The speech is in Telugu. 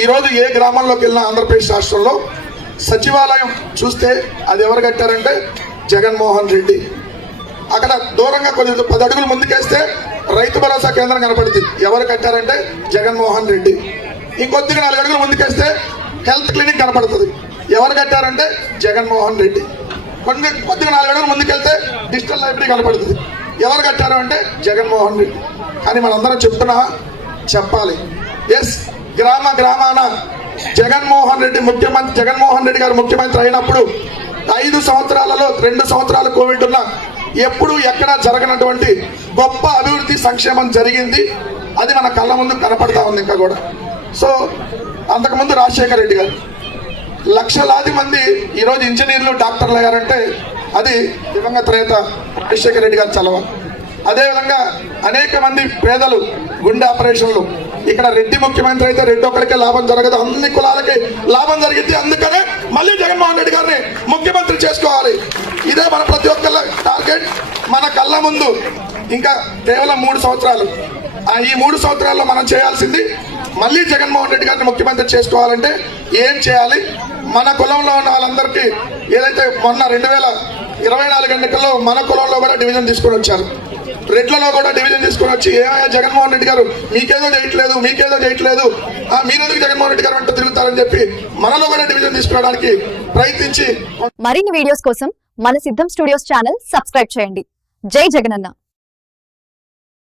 ఈరోజు ఏ గ్రామంలోకి వెళ్ళినా ఆంధ్రప్రదేశ్ రాష్ట్రంలో సచివాలయం చూస్తే అది ఎవరు కట్టారంటే జగన్మోహన్ రెడ్డి. అక్కడ దూరంగా కొద్ది పది అడుగులు ముందుకేస్తే రైతు భరోసా కేంద్రం కనపడుతుంది ఎవరు కట్టారంటే జగన్మోహన్ రెడ్డి. ఇంకొద్దిగా నాలుగు అడుగులు ముందుకేస్తే హెల్త్ క్లినిక్ కనపడుతుంది. ఎవరు కట్టారంటే జగన్మోహన్ రెడ్డి. కొన్ని కొద్దిగా నాలుగు అడుగులు ముందుకెళ్తే డిజిటల్ లైబ్రరీ కనపడుతుంది. ఎవరు కట్టారు అంటే జగన్మోహన్ రెడ్డి. కానీ మనందరం చెప్తున్నా చెప్పాలి. ఎస్ గ్రామ గ్రామాన జగన్మోహన్ రెడ్డి ముఖ్యమంత్రి జగన్మోహన్ రెడ్డి గారు ముఖ్యమంత్రి అయినప్పుడు ఐదు సంవత్సరాలలో రెండు సంవత్సరాలు కోవిడ్ ఉన్న ఎప్పుడు ఎక్కడ జరగనటువంటి గొప్ప అభివృద్ధి సంక్షేమం జరిగింది. అది మన కళ్ళ ముందు కనపడతా ఉంది ఇంకా కూడా. సో అంతకుముందు రాజశేఖర రెడ్డి గారు. లక్షలాది మంది ఈరోజు ఇంజనీర్లు డాక్టర్లు అయ్యారంటే అది దివంగత నేత రాజశేఖర రెడ్డి గారు చలవ. అదేవిధంగా అనేక మంది పేదలు గుండె ఆపరేషన్లు ఇక్కడ రెడ్డి ముఖ్యమంత్రి అయితే రెడ్డి ఒక్కడికే లాభం జరగదు. అన్ని కులాలకి లాభం జరిగింది అందుకనే మళ్ళీ జగన్మోహన్ రెడ్డి గారిని ముఖ్యమంత్రి చేసుకోవాలి. ఇదే మన ప్రతి ఒక్కళ్ళ టార్గెట్. మన కళ్ళ ముందు ఇంకా కేవలం మూడు సంవత్సరాలు. ఆ ఈ మూడు సంవత్సరాల్లో మనం చేయాల్సింది మళ్ళీ జగన్మోహన్ రెడ్డి గారిని ముఖ్యమంత్రి చేసుకోవాలంటే ఏం చేయాలి? మన కులంలో ఉన్న వాళ్ళందరికీ ఏదైతే మొన్న రెండు వేల ఇరవై నాలుగు ఎన్నికల్లో మన కులంలో కూడా డివిజన్ తీసుకొని వచ్చారు. రెడ్లలో కూడా డివిజన్ తీసుకుని వచ్చి ఏమయ్యా జగన్మోహన్ రెడ్డి గారు మీకేదో చేయట్లేదు మీకేదో చేయట్లేదు. ఆ, మీరెందుకు జగన్మోహన్ రెడ్డి గారు అంటే తిరుగుతారని చెప్పి మనలో కూడా డివిజన్ తీసుకురావడానికి ప్రయత్నించి మరిన్ని వీడియోస్ కోసం మన సిద్ధం స్టూడియోస్ ఛానల్ సబ్స్క్రైబ్ చేయండి. జై జగనన్న.